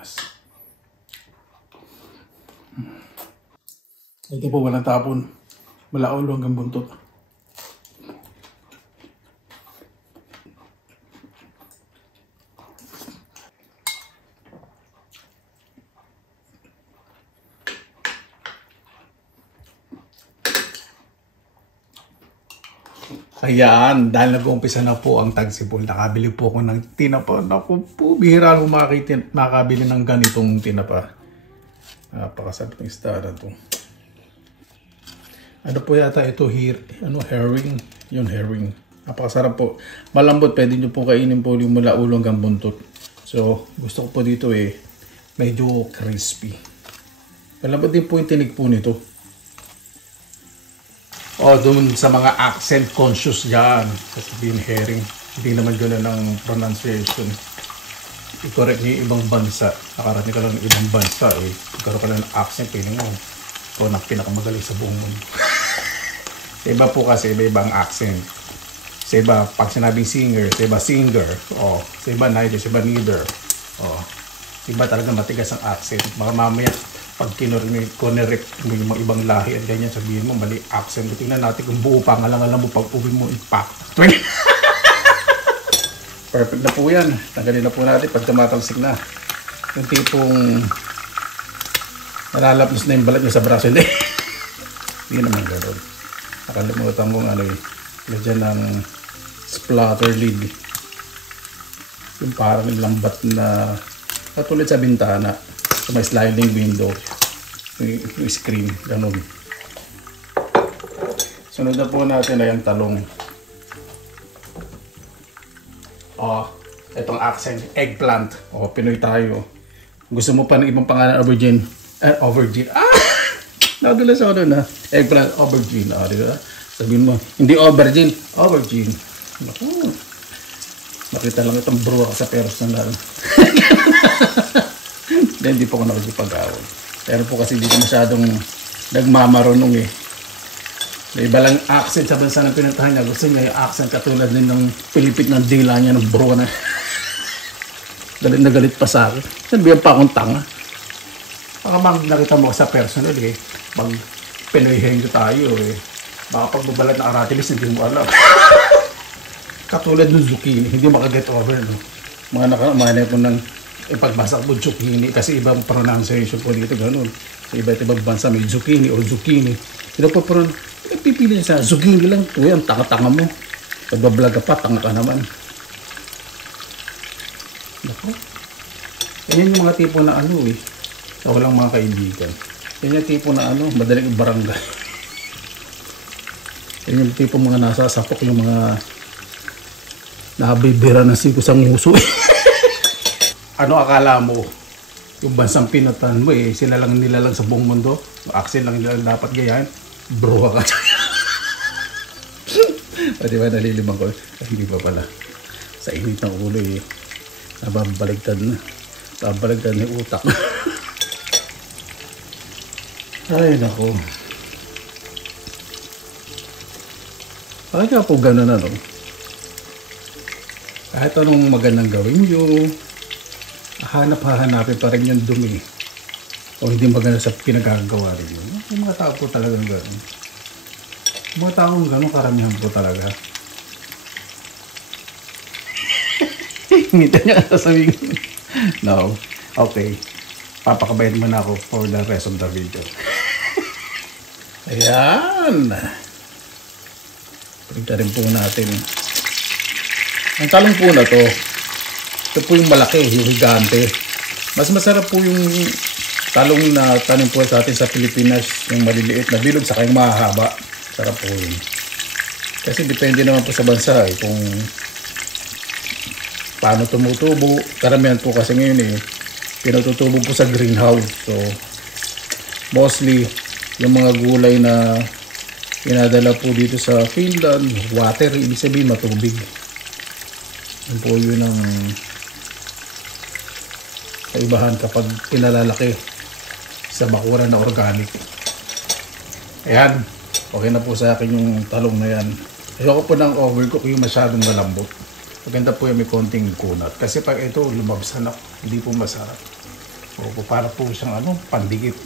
Pilipinas. Ito po walang tapon. Mula ulo hanggang buntot. Ayan, dahil nag-uumpisa na po ang tagsibol, nakabili po ako ng tinapa. Naku po, bihira lang makabili ng ganitong tinapa. Napakasarap ng isda na to. Ano po yata ito, herring? Yun, herring. Napakasarap po. Malambot, pwede nyo po kainin po yung mula ulo hanggang buntot. So, gusto ko po dito medyo crispy. Malambot din po yung tinig po nito. Doon sa mga accent conscious dyan. Sasabihin herring. Hindi naman gano'n ang pronunciation. I-correct niyo yung ibang bansa. Nakarating ka lang ng ibang bansa Magkaroon ka lang ng accent. Piling mo. Ito na pinakamagaling sa buong mundo. Sa iba po kasi, iba-ibang accent. Sa iba, pag sinabing singer, sa iba singer. Sa iba neither, sa iba neither. Sa iba talaga matigas ang accent. Baka mamaya, pag kinorek mo yung mga ibang lahi at ganyan, sabihin mo, mali accent. Tingnan natin kung buo pa, alam mo, pag uwi mo, impact. Perfect na po yan. Tanggalin na po natin pag tumatalsik na. Yung tipong nalalapos na yung balat niya sa braso. Hindi naman gano'n. Nakalimutan kong lagyan ng splatter lid. Yung parang lambat na katulad sa bintana. So may sliding window. Yung screen. Ganun. Sunod na po natin ay ang talong. Itong accent. Eggplant. Pinoy tayo. Gusto mo pa ng ibang pangalan? Aubergine. Aubergine. Nadulas ako doon Eggplant, aubergine. Diba? Sabihin mo, hindi aubergine. Aubergine. Nakita lang itong bro ako sa personal. Hindi po ako nakikipag-away. Pero po kasi dito masyadong nagmamarunong May iba lang accent sa bansa ng pinuntahan niya. Gusto niya yung accent katulad din ng pilipit ng dila niya ng bro na. Galit na galit pa sa akin. Sabihan pa akong tanga. Baka nakita mo sa personal pag Pinoy-henyo tayo baka pag bubalat na aratilis hindi mo alam. Katulad ng zucchini, hindi makaget over mga nakamana ko ng pagbasa ko zucchini kasi ibang pronunciation po dito ganun. Sa iba't ibang bansa may zucchini o zucchini. Pero po pipili sa zucchini lang. Ang tanga-tanga mo. Pagbablog ka pa, tanga ka naman. Naku. Yan yung mga tipo na sa walang mga kaibigan. Yan yung tipo na madaling ibarangay. Yan yung tipo mga nasasapok yung mga nabibira ng siko sa nguso. Ano akala mo? Yung bansang pinuntahan mo sila lang nilalang sa buong mundo? Accent lang nila dapat gayahin? Bro ka. Diba nalilimang ko? Hindi pa pala. Sa init ng ulo nababaligtad na. Nababaligtad na yung utak. Ay, nako. Bakit nga po gano'n Kahit anong magandang gawin nyo, hahanapin pa rin yung dumi. O hindi maganda sa pinagagawa rin yun. Yung mga tao po talagang gano'n. Yung mga taong gano'n, karamihan po talaga. Ngita niya sasabihin. No. Okay. Papakabayad mo na ako for the rest of the video. Ayan. Pagka rin po natin. Ang talong po na to, ito po yung malaki, yung higante. Mas masarap po yung talong na tanim po sa atin sa Pilipinas, yung maliliit na bilog sa kayong mahahaba. Sarap po yun. Kasi depende naman po sa bansa kung paano tumutubo. Karamihan po kasi ngayon pinatutubo po sa greenhouse. So, mostly, yung mga gulay na inadala po dito sa Finland, water, ibig sabihin matubig. Yun po yun ang kaibahan kapag pinalalaki sa bakuran na organic. Ayan, okay na po sa akin yung talong na yan. Ayoko po ng overcook yung masyadong malambot. Maganda po yung may konting kunat. Kasi pag ito lumabsan ako, hindi po masarap. So para po siyang pandikit.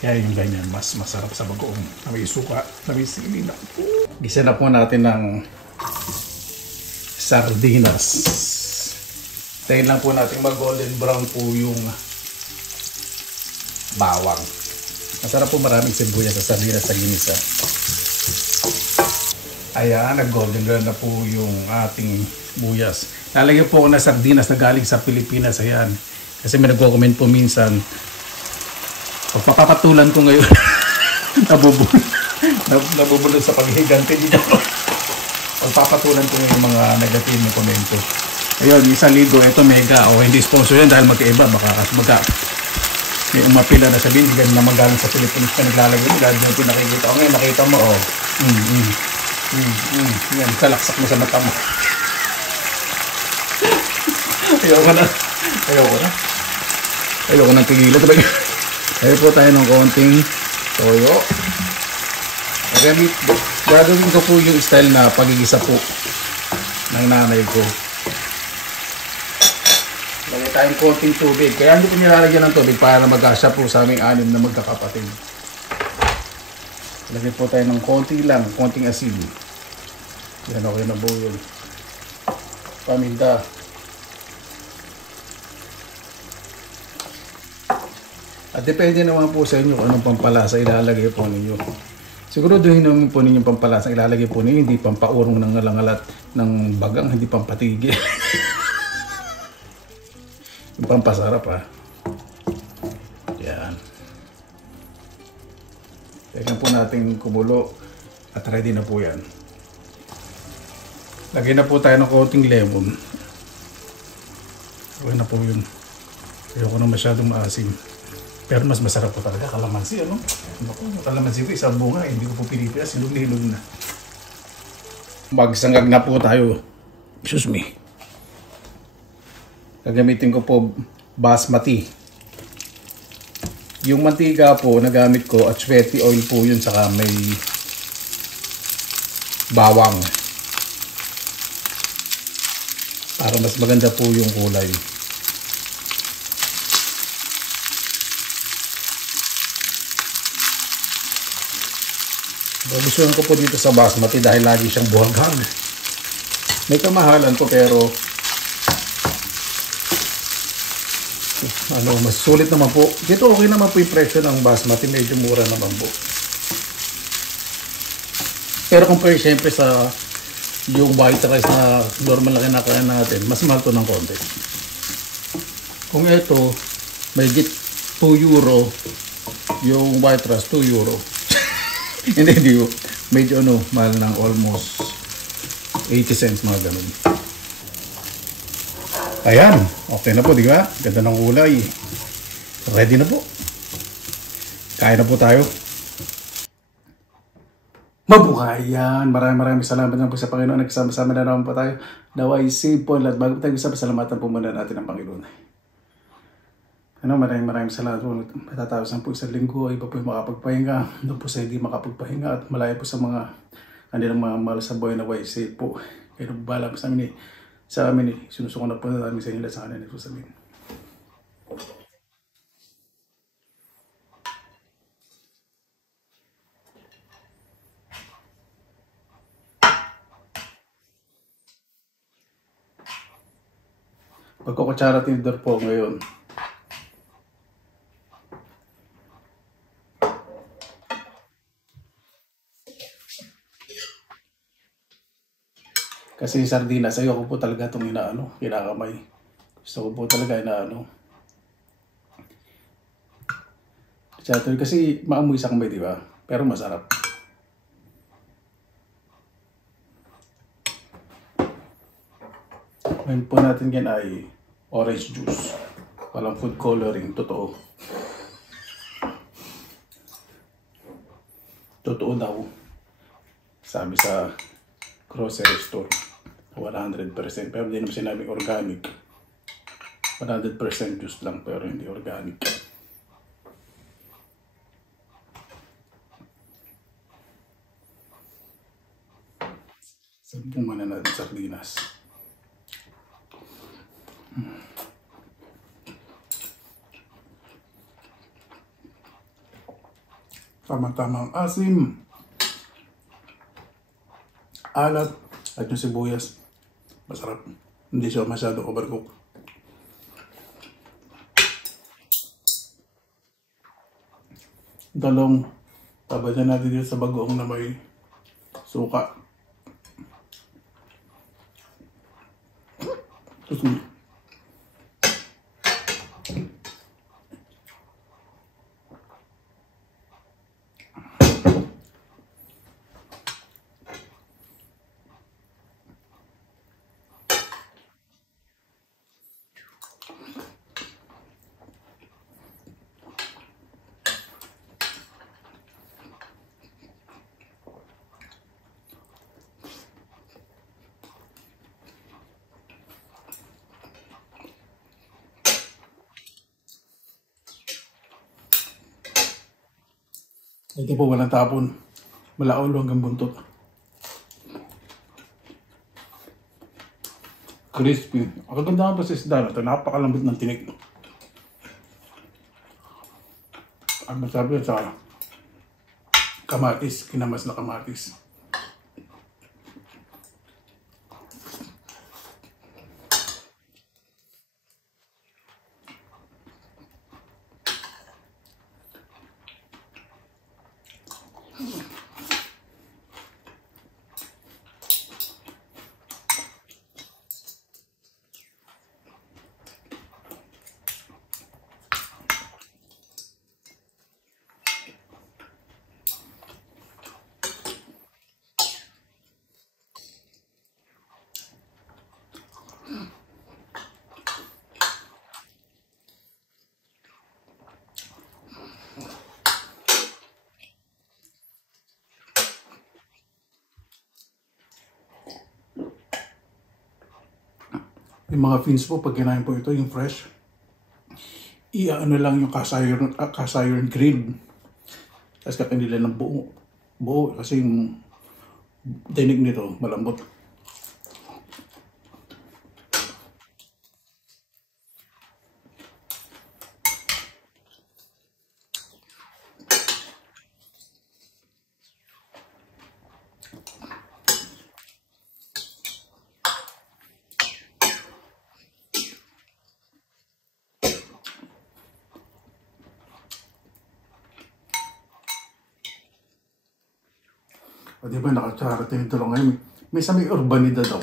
Kaya yung ganyan, mas masarap sa bagoong na may suka, na may sili na po. Gisa na po natin ng sardinas. Tayin lang po natin mag-golden brown po yung bawang. Masarap po, maraming sibuyas sa sardinas sa ginisa. Ayan, nag-golden brown na po yung ating buyas. Lalagyan po ako ng sardinas na galing sa Pilipinas. Ayan. Kasi may nagko-comment po minsan, pagpapatulan ko ngayon, nabubulol sa paghihigante dito. Pagpapatulan ko yung mga negative na komento. Ayun, isang ligo, ito mega. O hindi sponsor yan dahil magkaiba. Baka may umapila na sabihin, ganun naman galing sa Pilipinas ka naglalagay mo. Dahil yung pinakikita ko ngayon, nakita mo, yan, kalaksak mo sa mata mo. Ayoko na tigilan. Ayun po tayo ng konting toyo. Gagawin ko po yung style na pagigisa po ng nanay ko. Lagay tayong konting tubig. Kaya hindi ko nilalagyan ng tubig para mag-asya po sa aming anim na magkakapatid. Lagay po tayo ng konting asin. Yan ako yun na po yun. Paminta. At depende naman po sa inyo kung anong pampalasa ilalagay po ninyo. Siguraduhin naman po ninyo pampalasa ilalagay po ninyo, hindi pampaurong ng ngalangalat ng bagang, hindi pampatigil. Yung pampasarap Yan. Tignan po natin kumulo at ready na po yan. Lagyan na po tayo ng konting lemon. Okay na po yun. Ayoko na masyadong maasim. Pero mas masarap po talaga kalamansi, Kalamansi ko isang bunga, hindi ko po pinipilas, hilog na. Magsangag na po tayo. Excuse me. Gagamitin ko po basmati. Yung mantika po nagamit ko at sweaty oil po yun, saka may bawang. Para mas maganda po yung kulay. Gustuhan ko po dito sa basmati dahil lagi siyang buhaghag. May kamahalan ko pero mas sulit naman po. Dito okay naman po yung presyo ng basmati, medyo mura naman po. Pero compare siyempre sa yung white rice na normal na kinakain natin, mas mahal to ng konti. Kung ito, may git 2 euro, yung white rice 2 euro. Hindi medyo mahal ng almost 80 cents mga ganun. Ayan, okay na po, di ba? Ganda ng kulay. Ready na po. Kain na po tayo. Mabuhay yan. Maraming salamat na po sa Panginoon. Nagsama-sama na naman po tayo. Naway simple at bago tayo salamatan po muna natin ang Panginoon. Maraming salamat po. Matatapos na po isang linggo. Iba po yung makapagpahinga. Doon po sa hindi makapagpahinga at malayo po sa mga kanilang mga mahal sa buhay na way safe po. Kaya nabala po sa amin sinusuko na po namin sa inyo sa kanila po sa amin. Pagkukutsara tinidor po ngayon. Kasi sardinas, ayoko po talaga itong kinakamay. Gusto ko po talaga kasi maamoy sa kamay, di ba? Pero masarap. Ngayon po natin yan ay orange juice. Walang food coloring, totoo. Totoo daw. Sabi sa grocery store. 100%. Pero hindi naman sinabing organic. 100% juice lang pero hindi organic. Sampung na natin sardinas. Tama-tama ang asim, alat, at yung sibuyas. Masarap. Hindi siya masyado overcook. Dalong, tabayan natin dito sa bagoong na may suka. Tapos, ito po walang tapon. Mula ulo hanggang buntot. Crispy. Ang kagandahan pa sa isda na ito, napakalambot ng tinik. Ang masabi sa kamatis, kinamas na kamatis. Yung mga fins po, pag kinain po ito, yung fresh, i-ano lang yung cast iron grill. Tapos kakain nila ng buo kasi yung tinig nito malambot. O diba, nakacharating ito lang ngayon. May sa may urbanidad daw.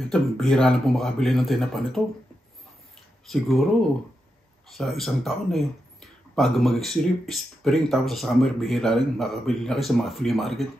Ito, bihira lang po makabili ng tinapa nito. Siguro, sa isang taon eh. Pag mag-spring tapos sa summer, bihira rin makabili na kayo sa mga flea market.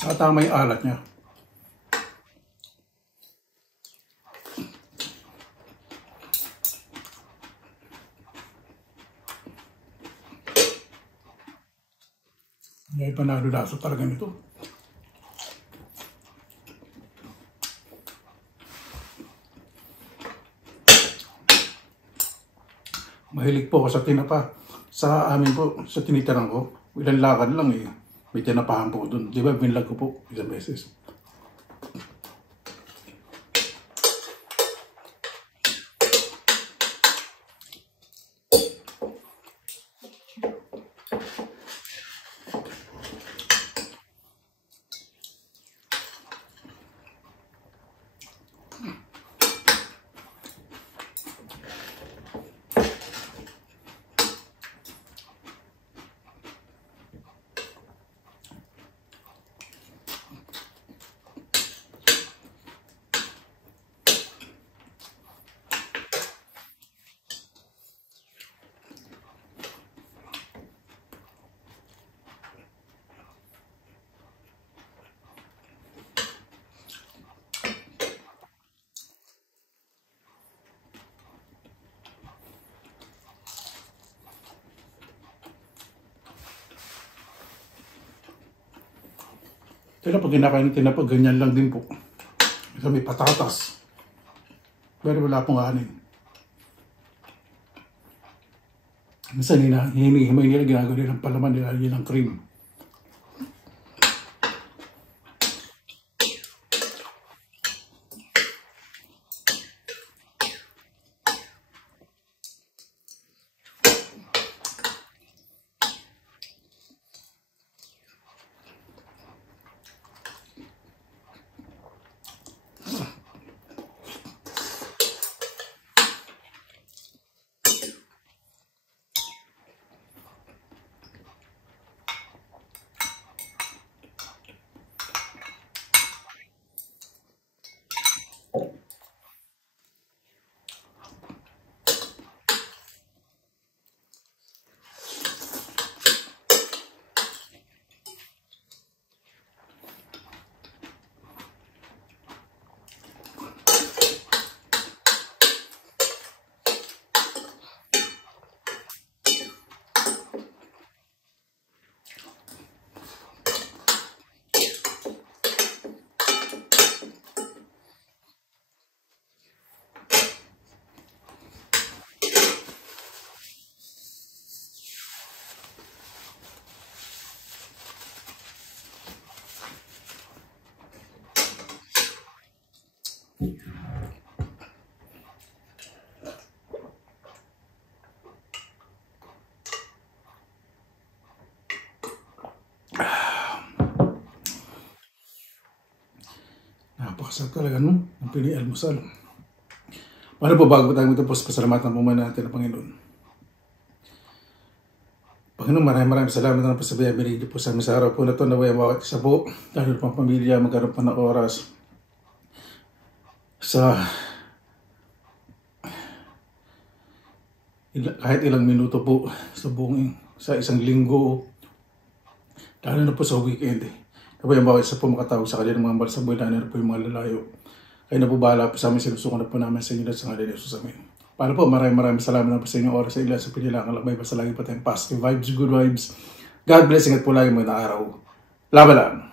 Sa tama yung alat niya. May panalo-laso talaga nito. Mahilig po ako sa tinapa. Sa amin po, sa tinitirahan ko, ilang lakad lang eh. May tinapahan po doon. Di ba, binlag ko po isang beses. Kaya pag kinakain ng tinapa, ganyan lang din po. Ito may patatas. Pero wala pong kanin. Minsan hinihimay nila, ginagawa nilang palaman, nilalagyan ng cream. Napakasarap talaga no? Ang pini-almusal. Paano po bago tayo matapos, pasalamatan po muna natin ang Panginoon. Panginoon, maraming salamat na po sa binigay po sa amin sa araw po na ito. Naway ang bawat isa po, dahil pang pamilya, magkaroon pa ng oras sa kahit ilang minuto po sa isang linggo, lalo na po sa weekend. Naway ang bawat isa po makatawag sa kanilang mga mahal sa buhay, lalo na po yung mga lalayo. Kaya na po bahala po sa amin, sinusukan na po namin sa inyo at sa ngalan ni Jesus. Amen. Paano po, maraming salamat na po sa inyong oras sa ilan sa pinilangan lakbay. Basta lagi po tayong positive vibes, good vibes. God bless, ingat po lagi mga araw. Laban lang.